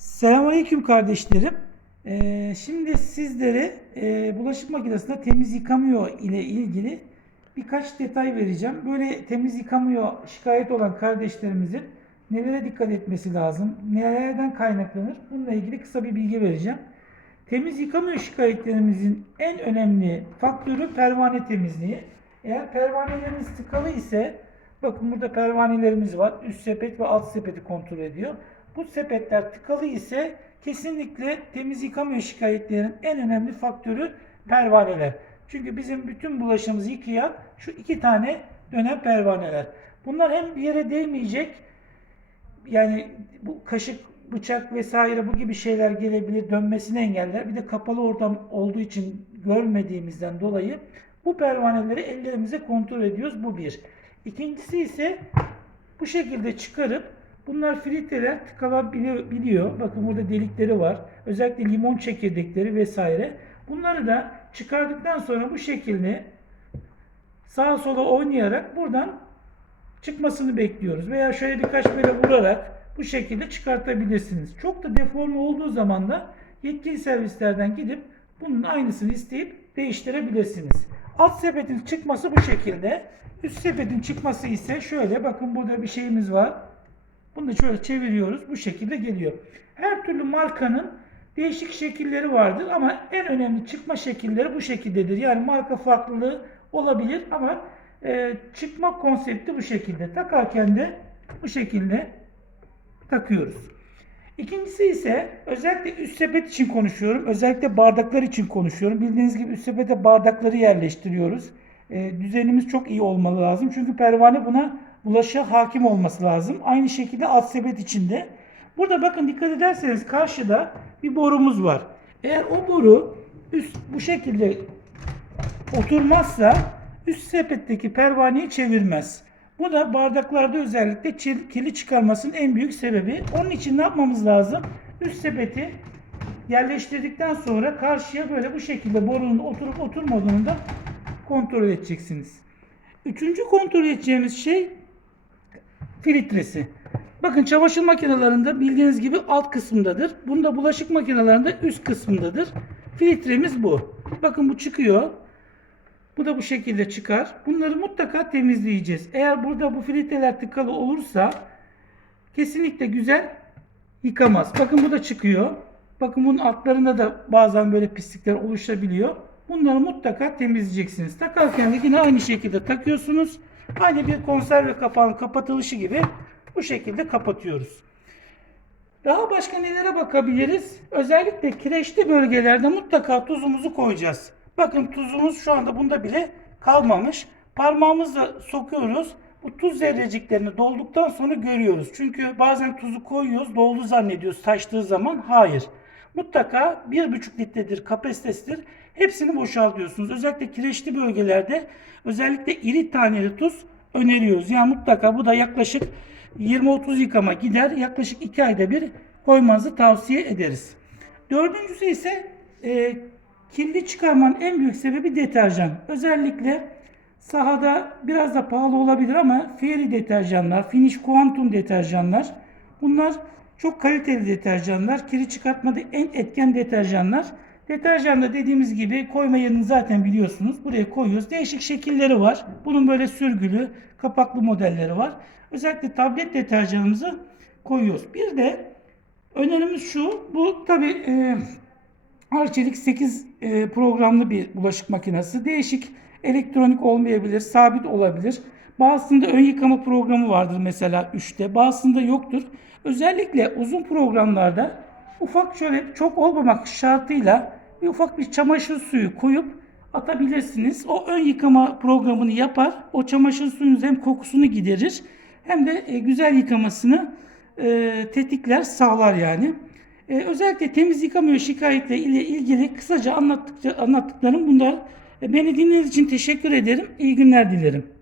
Selamünaleyküm kardeşlerim. Ee, şimdi sizlere e, bulaşık makinesinde temiz yıkamıyor ile ilgili birkaç detay vereceğim. Böyle temiz yıkamıyor şikayet olan kardeşlerimizin nelere dikkat etmesi lazım, nelerden kaynaklanır bununla ilgili kısa bir bilgi vereceğim. Temiz yıkamıyor şikayetlerimizin en önemli faktörü pervane temizliği. Eğer pervaneleriniz tıkalı ise bakın burada pervanelerimiz var. Üst sepet ve alt sepeti kontrol ediyor. Bu sepetler tıkalı ise kesinlikle temiz yıkamıyor şikayetlerin en önemli faktörü pervaneler. Çünkü bizim bütün bulaşığımızı yıkayan şu iki tane dönen pervaneler. Bunlar hem bir yere değmeyecek yani bu kaşık, bıçak vesaire bu gibi şeyler gelebilir, dönmesini engeller. Bir de kapalı ortam olduğu için görmediğimizden dolayı bu pervaneleri ellerimize kontrol ediyoruz. Bu bir. İkincisi ise bu şekilde çıkarıp bunlar filtreler tıkanabiliyor. Bakın burada delikleri var. Özellikle limon çekirdekleri vesaire. Bunları da çıkardıktan sonra bu şekilde sağa sola oynayarak buradan çıkmasını bekliyoruz. Veya şöyle birkaç böyle vurarak bu şekilde çıkartabilirsiniz. Çok da deforme olduğu zaman da yetkili servislerden gidip bunun aynısını isteyip değiştirebilirsiniz. Alt sepetin çıkması bu şekilde. Üst sepetin çıkması ise şöyle bakın burada bir şeyimiz var. Bunu da şöyle çeviriyoruz. Bu şekilde geliyor. Her türlü markanın değişik şekilleri vardır ama en önemli çıkma şekilleri bu şekildedir. Yani marka farklılığı olabilir ama e, çıkma konsepti bu şekilde. Takarken de bu şekilde takıyoruz. İkincisi ise özellikle üst sepet için konuşuyorum. Özellikle bardaklar için konuşuyorum. Bildiğiniz gibi üst sepete bardakları yerleştiriyoruz. E, düzenimiz çok iyi olmalı lazım. Çünkü pervane buna bulaşığa hakim olması lazım. Aynı şekilde alt sepet içinde. Burada bakın dikkat ederseniz karşıda bir borumuz var. Eğer o boru üst bu şekilde oturmazsa üst sepetteki pervaneyi çevirmez. Bu da bardaklarda özellikle kirli çıkarmasının en büyük sebebi. Onun için ne yapmamız lazım? Üst sepeti yerleştirdikten sonra karşıya böyle bu şekilde borunun oturup oturmadığını da kontrol edeceksiniz. Üçüncü kontrol edeceğimiz şey filtresi. Bakın çamaşır makinelerinde bildiğiniz gibi alt kısmındadır. Bunda bulaşık makinelerinde üst kısmındadır. Filtremiz bu. Bakın bu çıkıyor. Bu da bu şekilde çıkar. Bunları mutlaka temizleyeceğiz. Eğer burada bu filtreler tıkalı olursa kesinlikle güzel yıkamaz. Bakın bu da çıkıyor. Bakın bunun altlarında da bazen böyle pislikler oluşabiliyor. Bunları mutlaka temizleyeceksiniz. Takarken de yine aynı şekilde takıyorsunuz. Aynı bir konserve kapağının kapatılışı gibi bu şekilde kapatıyoruz. Daha başka nelere bakabiliriz? Özellikle kireçli bölgelerde mutlaka tuzumuzu koyacağız. Bakın tuzumuz şu anda bunda bile kalmamış. Parmağımızla sokuyoruz. Bu tuz zerreciklerini dolduktan sonra görüyoruz. Çünkü bazen tuzu koyuyoruz, doldu zannediyoruz taştığı zaman. Hayır. Mutlaka 1,5 litredir kapasitesidir. Hepsini boşaltıyorsunuz. Özellikle kireçli bölgelerde özellikle iri taneli tuz öneriyoruz. Yani mutlaka bu da yaklaşık 20-30 yıkama gider. Yaklaşık 2 ayda bir koymanızı tavsiye ederiz. Dördüncüsü ise e, kirli çıkarmanın en büyük sebebi deterjan. Özellikle sahada biraz da pahalı olabilir ama Fairy deterjanlar, Finish Quantum deterjanlar bunlar çok kaliteli deterjanlar. Kiri çıkartmada en etken deterjanlar. Deterjanda dediğimiz gibi koyma yerini zaten biliyorsunuz. Buraya koyuyoruz. Değişik şekilleri var. Bunun böyle sürgülü, kapaklı modelleri var. Özellikle tablet deterjanımızı koyuyoruz. Bir de önerimiz şu. Bu tabi e, Arçelik 8 e, programlı bir bulaşık makinesi. Değişik elektronik olmayabilir, sabit olabilir. Bazısında ön yıkama programı vardır mesela 3'te. Bazısında yoktur. Özellikle uzun programlarda ufak şöyle çok olmamak şartıyla bir ufak bir çamaşır suyu koyup atabilirsiniz. O ön yıkama programını yapar. O çamaşır suyunun hem kokusunu giderir hem de e, güzel yıkamasını e, tetikler, sağlar yani. E, özellikle temiz yıkamıyor şikayetle ile ilgili kısaca anlattıkça, anlattıklarım bunlar. Beni dinlediğiniz için teşekkür ederim. İyi günler dilerim.